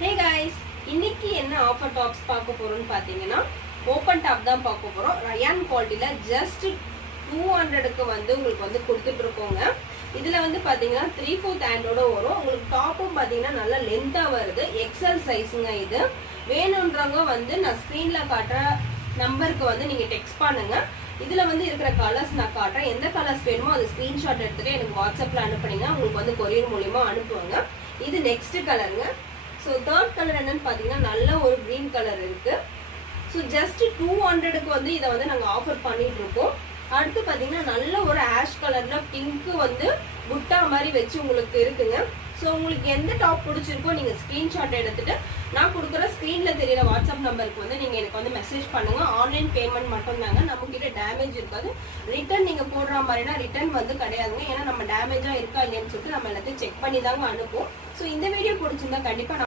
Hey guys, இன்னைக்கு என்ன offer tops பார்க்க போறோம்னு பாத்தீங்கன்னா ஓபன் டாப் தான் பார்க்க போறோம். ரயான் குவாலிட்டில ஜஸ்ட் 200க்கு உங்களுக்கு கொடுத்துட்டு இருக்கோங்க. இதுல பாத்தீங்கன்னா 3/4 ஹேண்டோட வரும். உங்களுக்கு டாப்பும் பாத்தீங்கன்னா நல்ல லென்த்தா வருது. எக்ஸல் சைஸ்ங்க இது. வேணும்ன்றவங்க நான் ஸ்கிரீன்ல காட்டுற நம்பருக்கு நீங்க டெக்ஸ்ட் பண்ணுங்க. இதுல இருக்கிற கலர்ஸ் நான் காட்டுறேன். எந்த கலர்ஸ் வேணுமோ அது ஸ்கிரீன்ஷாட் எடுத்துட்டு எனக்கு வாட்ஸ்அப்ல அனுப்புனீங்கன்னா உங்களுக்கு கொரியர் மூலியமா அனுப்புவாங்க. இது நெக்ஸ்ட் கலருங்க. ஸோ தேர்ட் கலர் என்னன்னு பார்த்தீங்கன்னா நல்ல ஒரு க்ரீன் கலர் இருக்கு. ஸோ ஜஸ்ட் 200க்கு இதை நாங்கள் ஆஃபர் பண்ணிட்டு இருக்கோம். அடுத்து பார்த்தீங்கன்னா நல்ல ஒரு ஆஷ் கலர்ல பிங்க்கு புட்டா மாதிரி வச்சு உங்களுக்கு இருக்குங்க. ஸோ உங்களுக்கு எந்த டாப் பிடிச்சிருக்கோ நீங்க ஸ்கிரீன்ஷாட் எடுத்துட்டு நான் கொடுக்குற ஸ்க்ரீன்ல தெரியற வாட்ஸ்அப் நம்பருக்கு நீங்க எனக்கு மெசேஜ் பண்ணுங்க. ஆன்லைன் பேமெண்ட் மட்டும் தாங்க. நம்ம கிட்ட டேமேஜ் இருக்காது. ரிட்டர்ன் நீங்க போடுற மாதிரினா ரிட்டர்ன் கிடையாதுங்க. ஏன்னா நம்ம டேமேஜா இருக்கா இல்லையான்னு சொல்லிட்டு நம்ம எல்லாத்தையும் செக் பண்ணி தாங்க அனுப்புவோம். ஸோ இந்த வீடியோ பிடிச்சிருந்தா கண்டிப்பா